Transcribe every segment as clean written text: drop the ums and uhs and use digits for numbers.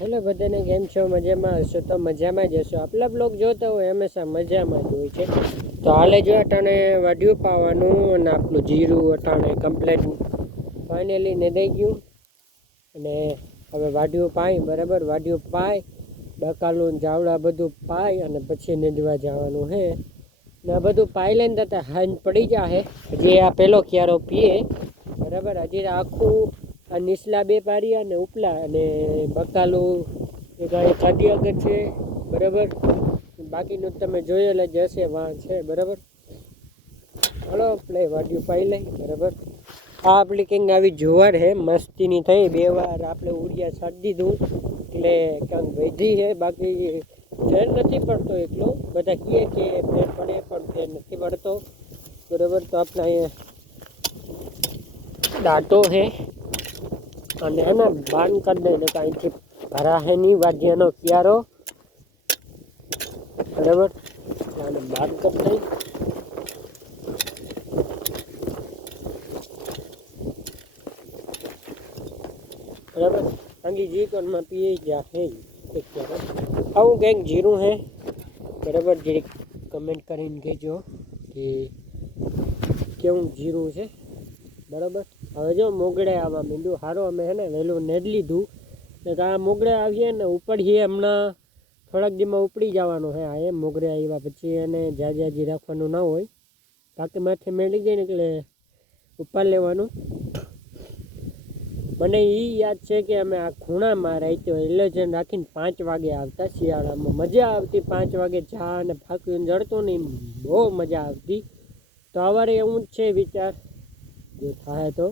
Hello બધાને, કેમ છો? મજામાં હશો તો મજામાં જ હશો. આપણા બ્લોગ જોતા હોય હંમેશા મજામાં જ હોય છે. તો હાલે જો અટાણે વાઢિયું પાવાનું અને આપણું જીરું અટાણે કમ્પ્લેટ ફાઇનલી નદાઈ ગયું. અને હવે વાઢિયું પાઈ, બરાબર વાઢિયું પાઈ, બકાલું જાવડા બધું પાઈ અને પછી નીંદવા જવાનું છે. ને આ બધું પાઈ લઈને તતા હાંજ પડી જાય. હજી આ પહેલો ક્યારો પીએ, બરાબર. હજી આખું આ નીચલા બે પારિયા અને ઉપલા અને બકાલું એક કાઢી આગળ છે, બરાબર. બાકીનું તમે જોયેલા જ હશે, વાં છે, બરાબર. હલો પ્લે વાઢિયું પાઈ લઈ, બરાબર. આ આપણી કંઈક આવી જુવાર છે, મસ્તીની થઈ. 2 વાર આપણે ઉડિયા છાડી દીધું એટલે કંઈક વધી છે. બાકી ફેર નથી પડતો એટલો. બધા કહે કે ફેર પડે પણ ફેર નથી પડતો, બરાબર. તો આપણે અહીંયા દાંતો છે અને એના બાન કરી દઈને કાંઈથી ભરા હે નહીં વાઢિયાનો ક્યારો, બરાબર. અને બાન કરી દઈ, બરાબર. આંગી જીકોનમાં પીએ જા હે એક ક્યારો. આવું કંઈક જીરું હે, બરાબર. જે કમેન્ટ કરીને કહેજો કે કેવું જીરું છે, બરાબર. હવે જો મોગળે આવવા માંડ્યું. સારું અમે હે ને વહેલું નેદ લીધું ને આ મોગળે આવીએ ને ઉપડીએ. હમણાં થોડાક દીમાં ઉપડી જવાનું છે. આ એમ મોગળે આવ્યા પછી એને જાજી રાખવાનું ના હોય, બાકી માથે મેળી જાય ને એટલે ઉપર લેવાનું. મને એ યાદ છે કે અમે આ ખૂણામાં રાખ્યો ઇલેક્શન રાખીને 5 વાગે આવતા શિયાળામાં. મજા આવતી 5 વાગે ચા અને ફાંકીને જડતો ને બહુ મજા આવતી. તો સવારે એવું જ છે વિચાર, જો થાય તો.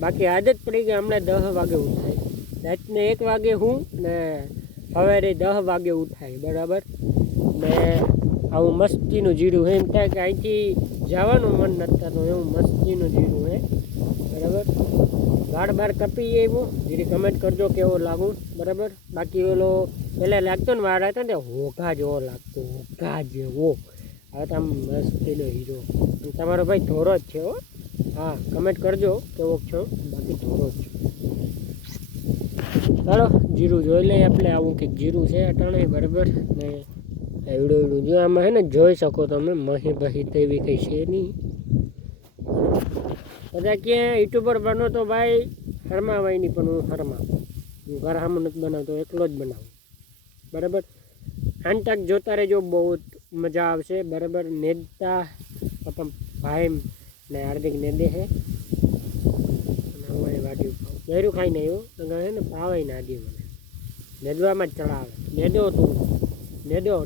બાકી આદત પડી ગઈ. હમણાં 10 વાગે ઉઠાય, રાતને 1 વાગે હું ને સવારે 10 વાગે ઉઠાય, બરાબર. ને આવું મસ્તીનું જીરું છે. એમ થાય કે અહીંથી જવાનું મન નથી થતું, એવું મસ્તીનું જીરું છે, બરાબર. વાળ બાર કપી એવું જીરી કમેન્ટ કરજો કેવો લાગુ, બરાબર. બાકી ઓલો પહેલાં લાગતો ને વાળ હતા ને હોઘા જેવો લાગતો, હોઘા જેવો. હવે તો આમ મસ્તીનો હીરો. તમારો ભાઈ ધોરો જ છે હો. હા, કમેન્ટ કરજો કેવો છો. બાકી ધોરો જ છે. ચાલો જીરું જોઈ લઈએ આપણે. આવું કંઈક જીરું છે અટાણે, બરાબર. ને એવડું જો આમાં છે ને જોઈ શકો તમે. મહી બહી તેવી કંઈ છે નહીં. બધા ક્યાં યુટ્યુબર બનો તો ભાઈ હરમાવાય નહીં, પણ હું હરમા. હું ઘર હામું નથી બનાવતો, એકલો જ બનાવું, બરાબર. આંટક જોતા રહેજો, બહુ મજા આવશે, બરાબર. નેદતા પપ્પા ભાઈ ને હાર્દિક નેદે છે અને હું એ વાઢ્યું ગેરું ખાઈ નહીં એવું છે ને પાવાય ના દે મને. નેદવામાં જ ચડાવે. નેદો તું,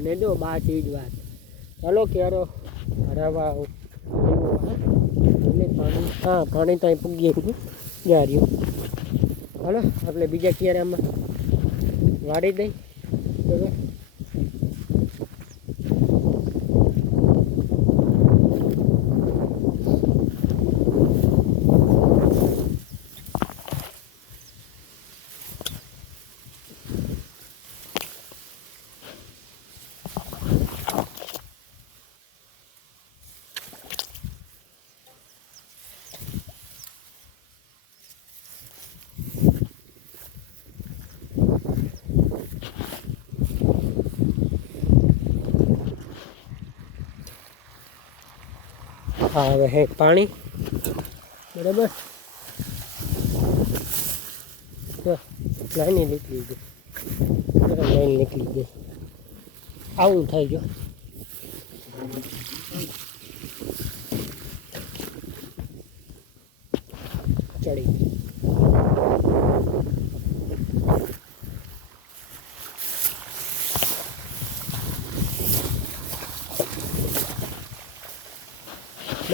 નેદો બા ચીજ વાત. ચાલો ક્યારો હરાવા પાણી, હા પાણી તો અહીં પૂગીએ જા રહ્યું. હાલો આપણે બીજા ક્યારામાં વાળી દઈ, બરાબર. હા હવે હે પાણી, બરાબર. લાઈન નીકળી ગઈ, લાઈન નીકળી ગઈ. આવું થઈ ગયો. ચડી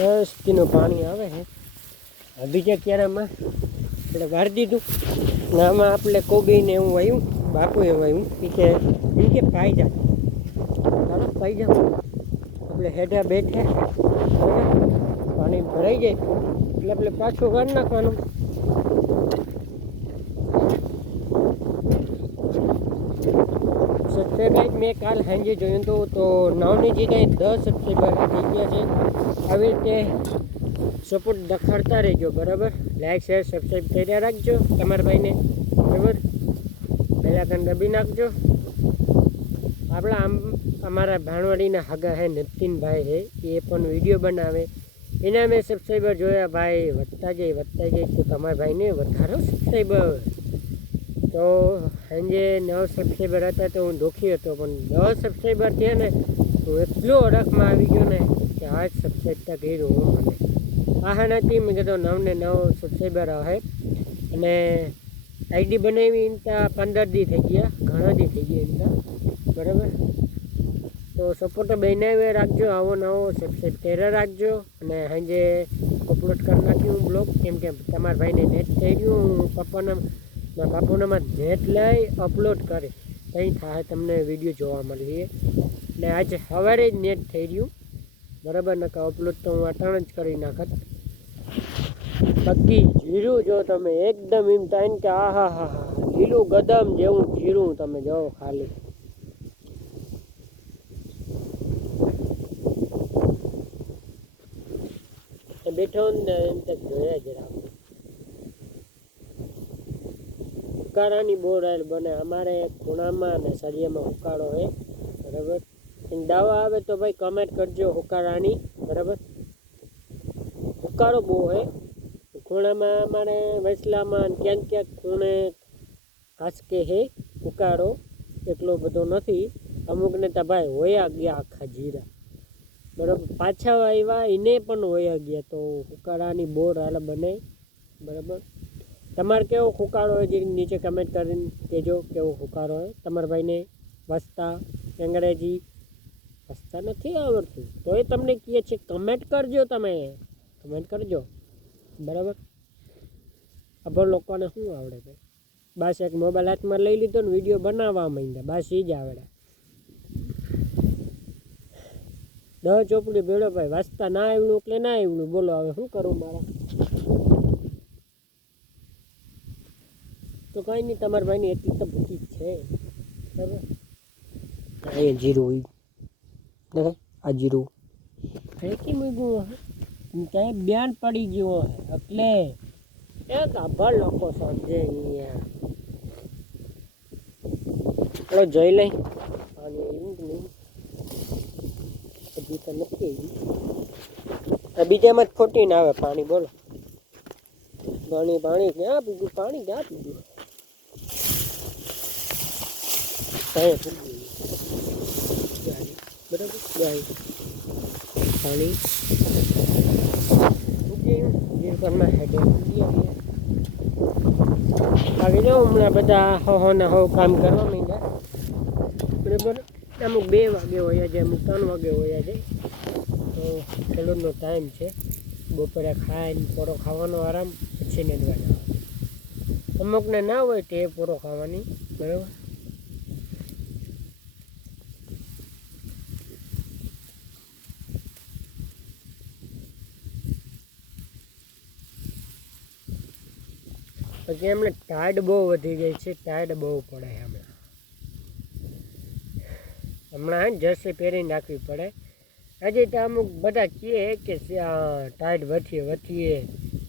મસ્તીનું પાણી આવે છે. બીજા ક્યારામાં આપણે વાળી દીધું ને આમાં આપણે કોબીને એવું વાવ્યું, બાપુએ વાવ્યું. એ કે પાઈ જાય, ચાલો પાઈ જાઓ. આપણે હેઠા બેઠે, પાણી ભરાઈ જાય એટલે આપણે પાછું કરી નાખવાનું. સબસ્ક્રાઈબર મેં કાલ સાંજે જોયું હતું તો 9ની જગ્યાએ 10 સબસ્ક્રાઈબર થઈ ગયા છે. આવી રીતે સપોર્ટ દેખાડતા રહેજો, બરાબર. લાઈક શેર સબસ્ક્રાઈબ કર્યા રાખજો તમારા ભાઈને, બરાબર. પહેલાં બેલાકન દબી નાખજો. આપણા અમારા ભાણવાડીના હગા હે નીતિનભાઈ હે, એ પણ વિડીયો બનાવે. એના મેં સબસ્ક્રાઈબર જોયા ભાઈ વધતા જાય તો તમારા ભાઈને વધારો સબસ્ક્રાઈબર. તો સાંજે 9 સબસ્ક્રાઈબર હતા તો હું દુઃખી હતો, પણ 10 સબસ્ક્રાઈબર થયા ને હું એટલો અડકમાં આવી ગયો ને કે આ જ સબસ્ક્રાઈબ કર્યું હું મને આહા નથી. મેં કીધું 9 ને 9 સબસ્ક્રાઈબર આવે અને આઈડી બનાવી ઇનતા 15 દી થઈ ગયા, ઘણા દી થઈ ગયા ઇનતા, બરાબર. તો સપોર્ટ બનાવી રાખજો, આવો નવો સબસ્ક્રાઈબ કરી રાખજો. અને સાંજે અપલોડ કરી નાખ્યું બ્લોગ, કેમ કે તમારા ભાઈને નેટ થઈ ગયું. હું બાપુનામાં નેટ લઈ અપલોડ કરી કંઈ થાય તમને વિડીયો જોવા મળીએ. ને આજે સવારે જ નેટ થઈ રહ્યું, બરાબર. નકા અપલોડ તો હું અટાણ જ કરી નાખત. બાકી જીરું જો તમે એકદમ એમ થાય ને કે હા લીલું ગદમ જેવું જીરું તમે જાઓ ખાલી. બેઠો ને એમ તક જોયા જ રાખો. ઉકાળાની બોરલ બને અમારે ખૂણામાં અને સળિયામાં ઉકાળો હોય, બરાબર. દવા આવે તો ભાઈ કમેન્ટ કરજો ઉકાળાની, બરાબર. ઉકાળો બહુ હોય ખૂણામાં અમારે વસલામાં, ક્યાંક ખૂણે કાસકે હે ઉકાળો, એટલો બધો નથી. અમુકને તો ભાઈ હોયા ગયા આખા જીરા, બરાબર. પાછા આવ્યા એને પણ હોયા ગયા. તો ઉકાળાની બોર હાલ બને, બરાબર. તમારે કેવો ઉકાળો હોય જે નીચે કમેન્ટ કરીને કહેજો કેવો ઉકાળો હોય. તમારા ભાઈને વાંચતા અંગ્રેજી વાંચતા નથી આવડતું તો એ તમને કહે છે કમેન્ટ કરજો, તમે કમેન્ટ કરજો, બરાબર. અભર લોકોને શું આવડે ભાઈ? બસ એક મોબાઈલ હાથમાં લઈ લીધો ને વિડીયો બનાવવા માંડ્યા, બસ એ જ આવડે. 10 ચોપડી ભેળો ભાઈ, વાંચતા ના આવડું એટલે ના આવડું, બોલો હવે શું કરું મારા? તો કાંઈ નહીં, તમારા ભાઈની એટલી તો બુદ્ધિ છે, બરાબર. અહીંયા જીરું દેખાય, આ જીરું ફેંકી મૂક્યું ક્યાંય બેન પડી ગયું હોય એટલે એક આભાર લોકો સમજે અહીંયા. ચલો જોઈ લઈ પાણી આવ્યું કે નહીં, હજી તો નથી આવ્યું. બીજામાં જ ખોટીને આવે પાણી, બોલો. પાણી ક્યાં પીધું, પાણી ક્યાં પીધું? બરાબર, પાણી આવી જાઓ. હમણાં બધા હો કામ કરવા માંડ્યા, બરાબર. અમુક 2 વાગે હોય છે, અમુક 3 વાગે હોય છે. તો ખેડૂતનો ટાઈમ છે, બપોરે ખાઈને પોરો ખાવાનો આરામ, પછી નીંદવા જવાનું. અમુકને ના હોય તે પોરો ખાવાની, બરાબર. પછી એમને ટાઈડ બહુ વધી ગઈ છે, ટાઈડ બહુ પડે હમણાં જર્સી પહેરીને રાખવી પડે. હજી તો અમુક બધા કહે કે ટાઈડ વધીએ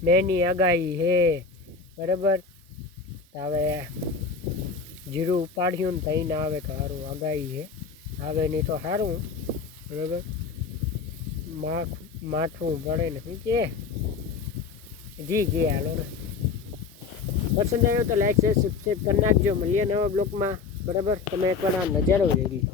મેની આગાહી હે, બરાબર. હવે જીરું ઉપાડ્યું ને તઈ ના આવે તો સારું, આગાહી હે, આવે નહીં તો સારું, બરાબર. માઠવું પડે ને શું કે જી હાલો ને. પસંદ આવ્યો તો લાઈક શેર સબસ્ક્રાઈબ કરી નાખજો. મળીએ નવા બ્લોગમાં, બરાબર. તમે એકવાર આ નજારો જોઈ લો.